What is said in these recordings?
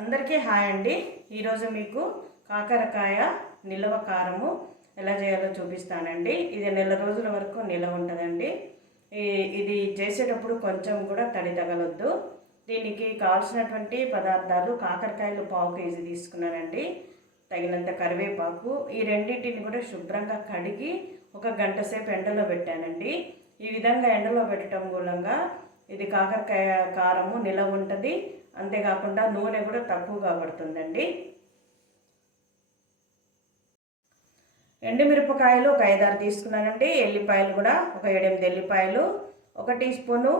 అందరికీ హాయ్ అండి. ఈరోజు మీకు కాకరకాయ నిల్వ కారము ఎలా చేయాలో చూపిస్తానండి. ఇది నెల రోజుల వరకు నిల్వ ఉంటుందండి. ఇది చేసేటప్పుడు కొంచెం కూడా తడి తగలొద్దు. దీనికి కావాల్సినటువంటి పదార్థాలు కాకరకాయలు 1/2 కేజీ తీసుకున్నానండి. తగినంత కరివేపాకు, ఈ రెండింటిని కూడా శుభ్రంగా కడిగి 1 గంట సేపు ఎండలో పెట్టానండి. ఈ విధంగా ఎండలో పెట్టడం మూలంగా ఇది కాకరకాయ కారము నిల్వ ఉంటుంది. అంతేకాకుండా నూనె కూడా తక్కువగా పడుతుందండి. ఎండుమిరపకాయలు ఒక 5-6 తీసుకున్నానండి. ఎల్లిపాయలు కూడా ఒక 7-8 ఎల్లిపాయలు, 1 టీ స్పూను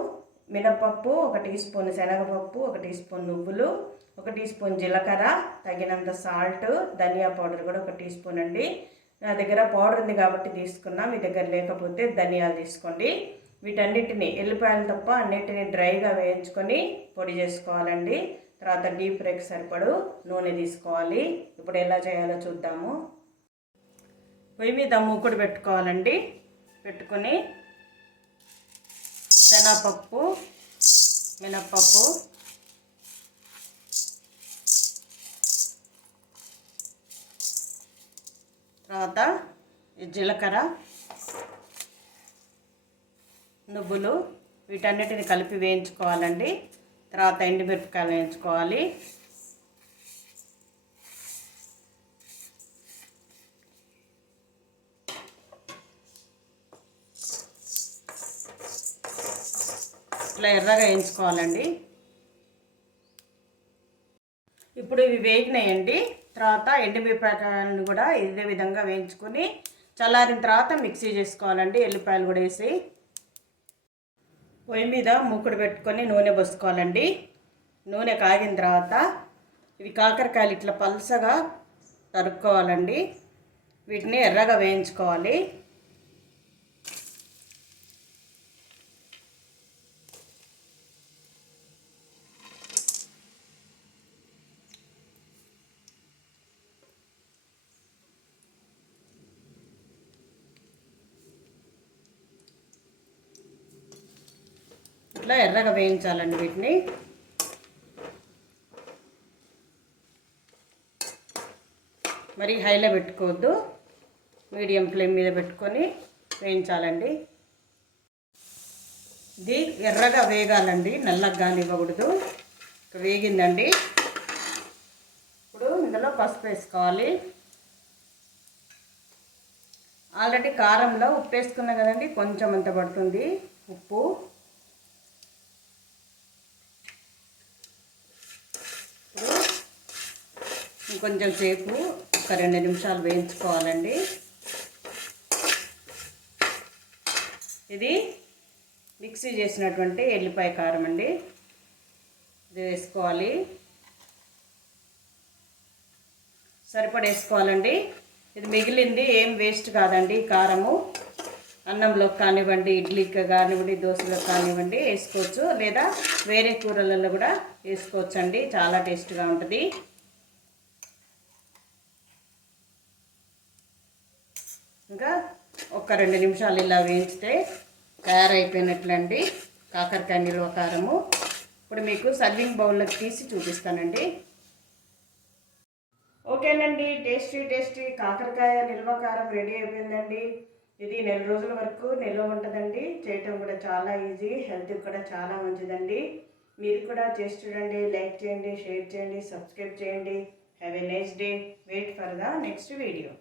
మినపప్పు, 1 టీ స్పూన్ శనగపప్పు, 1 టీ స్పూన్ నువ్వులు, 1 టీ స్పూన్ జీలకర్ర, తగినంత సాల్ట్, ధనియా పౌడర్ కూడా 1 టీ స్పూన్ అండి. నా దగ్గర పౌడర్ ఉంది కాబట్టి తీసుకున్నా, మీ దగ్గర లేకపోతే ధనియాలు తీసుకోండి. వీటన్నిటిని ఎల్లిపాయలు తప్ప అన్నిటిని డ్రైగా వేయించుకొని పొడి చేసుకోవాలండి. తర్వాత డీప్ ఫ్రైకి సరిపడు నూనె తీసుకోవాలి. ఇప్పుడు ఎలా చేయాలో చూద్దాము. పొయ్యి మీద మూకుడు పెట్టుకోవాలండి. పెట్టుకొని శనగపప్పు, మినపప్పు, తర్వాత జీలకర్ర, నువ్వులు, వీటన్నిటిని కలిపి వేయించుకోవాలండి. తర్వాత ఎండుమిరపకాయలు వేయించుకోవాలి. ఇట్లా ఎర్రగా వేయించుకోవాలండి. ఇప్పుడు ఇవి వేగినాయండి. తర్వాత ఎండుమిరపకాయలను కూడా ఇదే విధంగా వేయించుకొని చల్లారిన తర్వాత మిక్సీ చేసుకోవాలండి. ఎల్లిపాయలు కూడా వేసి పొయ్యి మీద మూకుడు పెట్టుకొని నూనె పోసుకోవాలండి. నూనె కాగిన తర్వాత ఇవి కాకరకాయలు ఇట్లా పల్సగా తరుక్కోవాలండి. వీటిని ఎర్రగా వేయించుకోవాలి. ఇట్లా ఎర్రగా వేయించాలండి. వీటిని మరి హైలో పెట్టుకోవద్దు, మీడియం ఫ్లేమ్ మీద పెట్టుకొని వేయించాలండి. ఇది ఎర్రగా వేగాలండి, నల్లగా కానివ్వకూడదు. వేగిందండి. ఇప్పుడు ఇందులో పసుపు వేసుకోవాలి. ఆల్రెడీ కారంలో ఉప్పు వేసుకున్నాం కదండి, కొంచెం అంత పడుతుంది ఉప్పు. కొంచెం సేపు ఒక 2 నిమిషాలు వేయించుకోవాలండి. ఇది మిక్సీ చేసినటువంటి ఎల్లిపాయ కారం అండి. ఇది వేసుకోవాలి. సరిపడా వేసుకోవాలండి. ఇది మిగిలింది ఏం వేస్ట్ కాదండి. కారము అన్నంలోకి కానివ్వండి, ఇడ్లీకి కానివ్వండి, దోశలకు కానివ్వండి వేసుకోవచ్చు, లేదా వేరే కూరలలో కూడా వేసుకోవచ్చు అండి. చాలా టేస్ట్గా ఉంటుంది. ఇంకా ఒక 2 నిమిషాలు ఇలా వేయించితే తయారైపోయినట్లండి కాకరకాయ నిల్వ కారము. ఇప్పుడు మీకు సర్వింగ్ బౌల్లోకి తీసి చూపిస్తానండి. ఓకేనండి, టేస్టీ కాకరకాయ నిల్వ కారం రెడీ అయిపోయిందండి. ఇది నెల రోజుల వరకు నిల్వ ఉంటుందండి. చేయటం కూడా చాలా ఈజీ, హెల్త్కి కూడా చాలా మంచిదండి. మీరు కూడా చేసి చూడండి. లైక్ చేయండి, షేర్ చేయండి, సబ్స్క్రైబ్ చేయండి. Have a nice day. Wait for the next video.